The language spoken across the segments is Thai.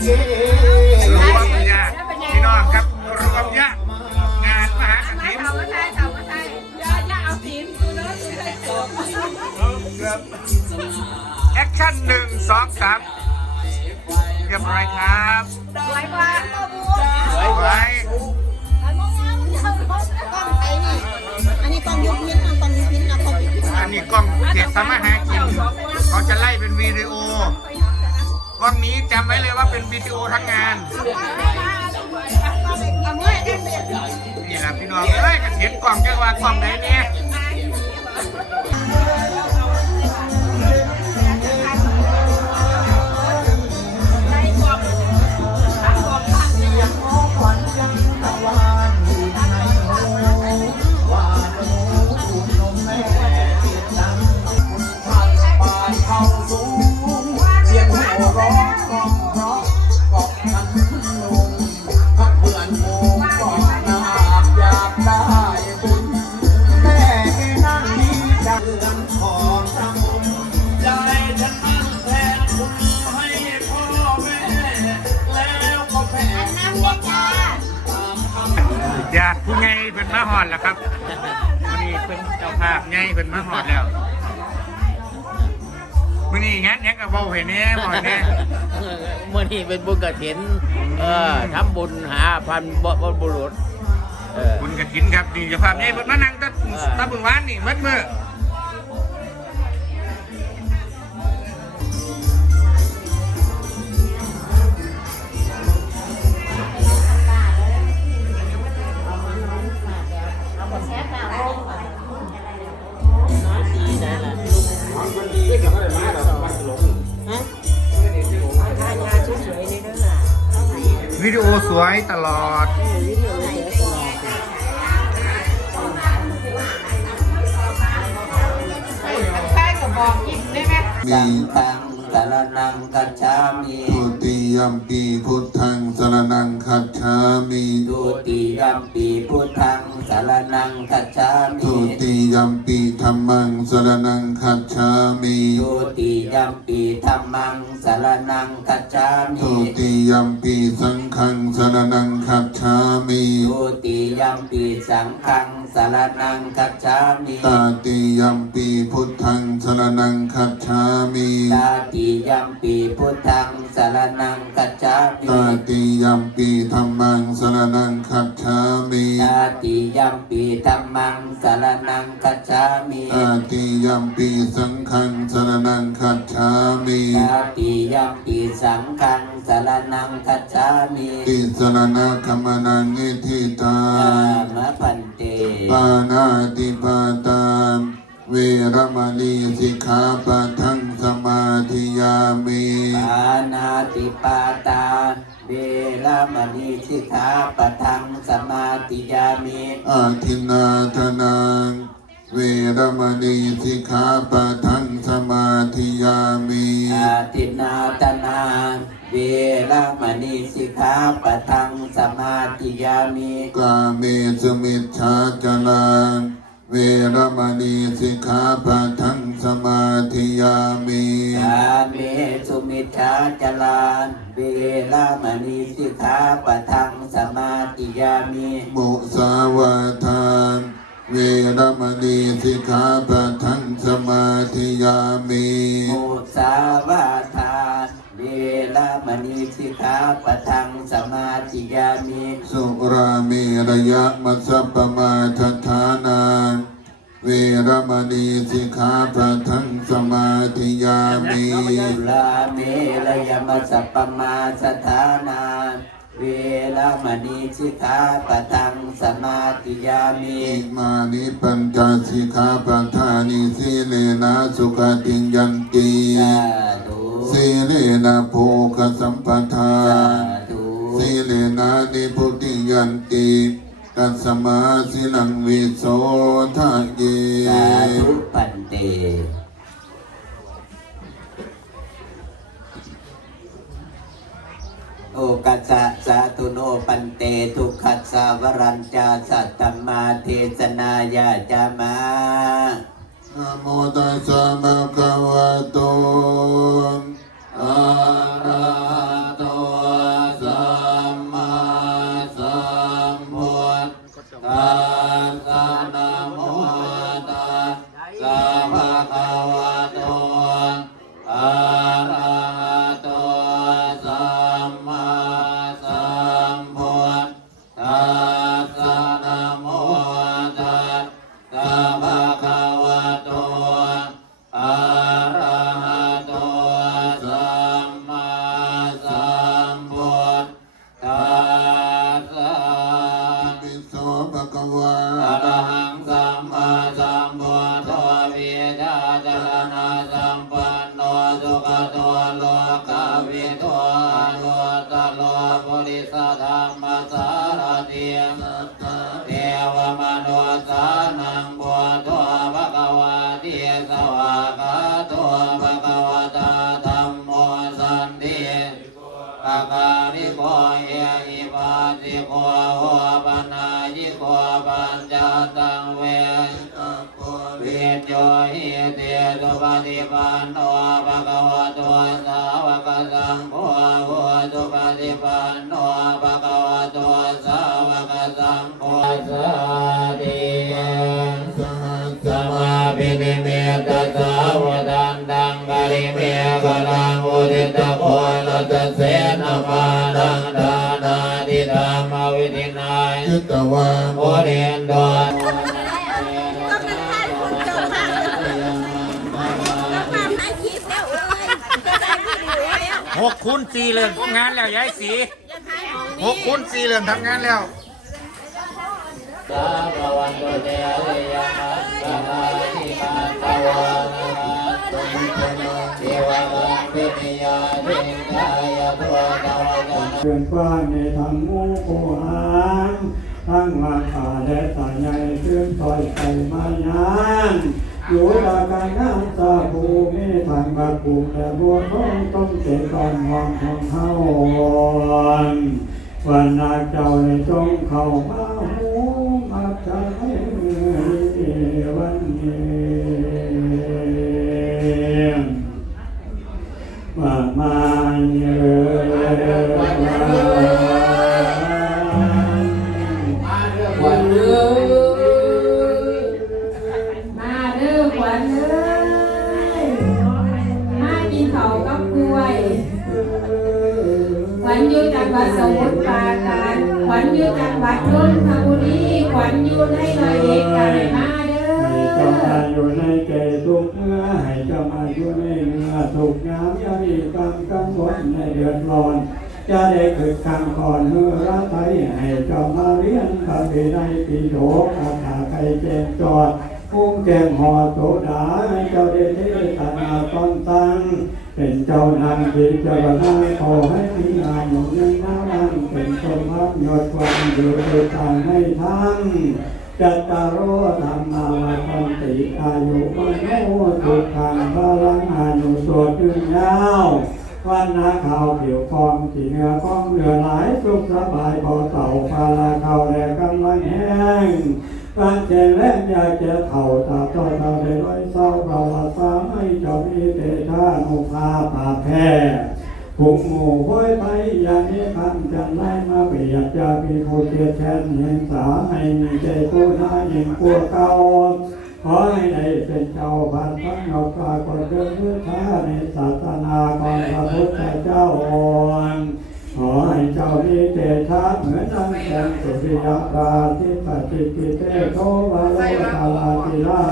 รวมญาติพี่น้องครับรวมญาติงานมหากฐินถามว่าใช่ถามว่าใช่อย่าอย่าเอาทีมกูนะดูใส่ตัวแอคชั่นหนึ่งสองสามเรียบร้อยครับไว้ไว้ไว้กล้องไปนี่อันนี้กล้องยุคพินนะกล้องยุคพินนะกล้องยุคพินอันนี้กล้องเขตสามารถหากินเขาจะไล่เป็นวิดีโอ กล้องนี้จำไว้เลยว่าเป็นวิดีโอทั้งงานนี่แหละพี่น้องเอ้ยกันเห็นกล้องจังว่ากล่องไหนเนี่ยาพใหญ่เป็นมาหอดแล้ววันนี้งั้นยังกับเบาเห็นเนี่ยบ่อยเนี่ย เมื่อนี้เป็นบุญกระถินเออทำบุญหาพันบรบุรุษเออคุณกระถินครับนี่เจ้าภาพใหญ่เป็นมานั่งตะตะบุญวานนี่มัดมือ สวยตลอดใช่กับบอกอีกได้ไหมสังฆัง สารนังกัจฉามิทุติยัมปีพุทธังสรนังคัจฉามิทุติยัมปีพุทธังสารนังกัจฉามิทุติยัมปีธัมมังสรนังคัจฉามิทุติยัมปีธรรมังสารนังกัจฉามิทุติยัมปีสังฆังสรนังคัจฉามิทุติยัมปีสังฆังสารนังกัจฉามิตาติยัมปีพุทธังสรนังคัจฉามิตาติยัมปีพุทธังสารนังกัจฉามิตาติยัมปีธัมมังสรนังคัจฉามิตาติยัมปีธรรมังสารนังกัจฉามิตาติยัมปีสังฆังสรนังคัจฉามิตาติยัมปีสังฆังสารนังกัจฉามิติสรณะขมนังนิทิตาอามะพันเตปานาติปาตา เวรมณีสิกขาปะทังสมาธิยามิปานาติปาตา เวรมณีสิกขาปะทังสมาติยามิอาทินนาธนังเวรมณีสิกขาปะทังสมาธิยามิอาทินนาตนาเวรมณีสิกขาปะทังสมาติยามิกาเมสุมิชฌาจารังเวร มณีสิกขาปะทังสมาธิยามิกาเมสุมิชฌาจลานเวรมณีสิกขาปะทังสมาติยามิมุสาวาทานเวรมณีสิกขาปะทังสมาธิยามิมุสาวาทานเวรมณีสิกขาปะทังสมาติยามิสุราเมระยะมัสสปปมาทฐานา เวรมณีสิกขาปะทังสมาธิยามิสุราเมรยมัสสปปมาสถานาเวรมณีสิกขาปะทังสมาติยามิอิมานิปัญจสิกขาปะทานิสีเลนะสุขติงยันติสาธุสีเลนะโภคสัมปทาสาธุสีเลนะนิพุติยันติ ตัสมาสิลังวิโสทะเยสาธุปันเตโอกัสสะสาธุโนปันเตทุกขัสสะวรัญจาสัตตมมาเทศนายาจามานะโมตัสสะภะคะวะโตอะ 南无阿。ารติเทวมนุสานังบัวตัวภะคะวะติสวากาตัวภะคะวะตาธัมโมสันติปะการิโกเอหิปัสิโกโหปัญญิโกปัญจตังเววิจโยหิเตตุปฏิปันโนภะคะวะโตสาวกสังโฆโหตุปฏิปันโนภะคะ สาธิสมาปินิเมตสาวดันดังกะลิเมกะลังอุทิตโคลตเสนามาดังดานาทิธรรมวิธินายจิตวาโอเดนดอนก็เป็นท่านคุณเหาคลิปแล้วเอ้ยจะได้วิดีโอแล้วหกคูณสี่เริ่มทำงานแล้วยายสีหกคูณสี่เริ่มทำงานแล้ว สาภวันตุเตเรยมัสสะนาทิมาตวานาตุเทวะลังวินิยาติกายตัวตวะกันเดือนฟ้าในทางมูโกหางทั้งมาขาและตาใหญ่เสื่อมต่อยไปมายานอยู่ตาการงานสาภูมิทางบัดภูและบัวท้องต้มเสกก่อนหอมของเฮาวันนาเจ้าในจงเข้ามา ขวัญเอ้ยมากินข้าวกับกล้วยขวัญอยู่จังหวัดสมุทรปราการขวัญอยู่จังหวัดนนทบุรี ขวัญอยู่ในร้อยเอ็ดกันมาเด้อให้เจ้าอมาอยู่ในใจทุกเนื้อให้เจ้ามาอยู่ในเนื้อทุกน้ำยามีกรรมกังวลในเดือดร้อน จะได้เกิดการก่อนเมื่อรัไทยให้เจ้ามาเรียนพระวินัยปิฎกคาถาไกเจมจอดพุ่งแกงหอโสดาให้เจ้าได้เทศนาตอนตั้งเป็นเจ้านางพิจารณาขอให้มีงานหนุนในน้นำนั้นเป็นสมภพยศความอยู่โดยการให้ทั้งจัตตารธรรมาวาทันติอายุวันโนทุกขังพลังอานุสวดยืนยาววันนาข่าวผิวฟองสีเนื้อฟองเหลือหลายสุขสบายพอเต่าพาลาเขาแลกำลังแห้งการเจริญแลยากจะเท่าตาต่อตาได้ร้อยเศร้าเราสาไม่เจ้ามีเตชานุภาปาแพ้ ผงหมู่พ้อยไปอย่างนี้คำจันไล่มาเปียกจะมีผู้เกียรแทนเห็นสาให้มีใจผู้น้ายิ่งกลัวเก่าขอให้ได้เป็นเจ้าพันทั้งนกปากฏเดินเพื่อช้าในศาสนาของพระพุทธเจ้าองค์ขอให้เจ้ามีเตชะเหมือนดังแสงสุริยราทิปจิติเตโทวาโลกาลาติรา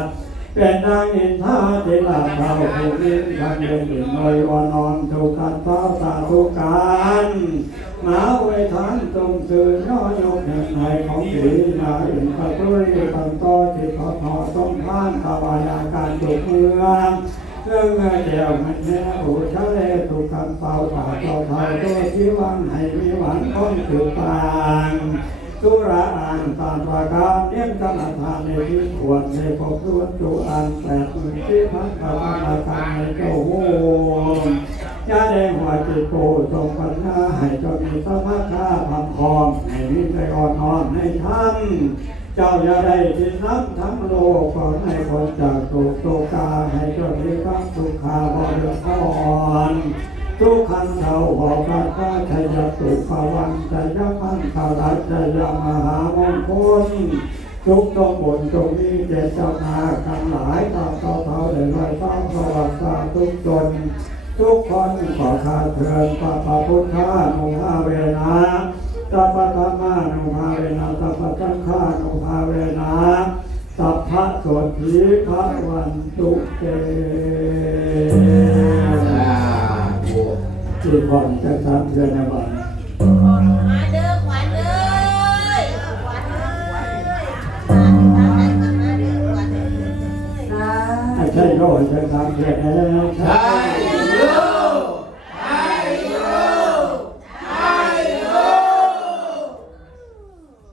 ช เป็นางอินท่าติลาเท้าภูมิทันเดินดินลอยวานอนทุกขันเท้าตาทุกการมาไว้ทานตรงสื่อย่อยกแห่งในของสีนาอินทระตุยปันโตที่ขอทอต้มท่านตาวายาการตุกเมืองเรื่องเดียวมันแน่อุชะเลตุกขันเฝ้าตาเจ้าเท่าตัวที่วังให้มีหวังพ้นถือตางตุระอ่านตามประการ เลี้ยงกรรมฐานในที่ควรในพบรวนจุอันแปดหมื่นที่พันกรรมฐานในเจ้าโหยาแดงหัวจิตโกทรงปัญญาให้จ้ามีสมาธิพันพร้อมให้มีใจอ่อนน้อมในธรรมเจ้าอย่าได้ที่น้ำทั้งโลกขอให้คนจากตุกโตกาให้จ้ามีความสุขาบริพรทุกขันเท่าบอกกันว่าชัยตุภวันชัยมันขารัจชัยมหามงคล ทุกต้องบนจงมีเจตนากันหลายต่อต่อเท่าเลยไว้ฟ้าประวัติศาสตร์ทุกจน ทุกคนขอคานเทินปะปะพุทธานุภาเวนะสัพพะธรรมานุภาเวนะสัพพะสังฆานุภาเวนะสัพพะโสธีพระวันตุเตที่ก่อนจะทำเดือนบันม ท่านก็จะทำเสร็จแล้วไทยรู้ไทยรู้ไทยรู้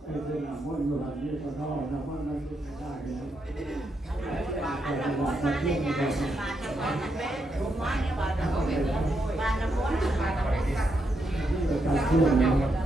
ไอ้เป็นหน้ามันอยู่หลังนี้ก็ท้อหน้ามันนั่นก็ได้แล้วการเคลื่อน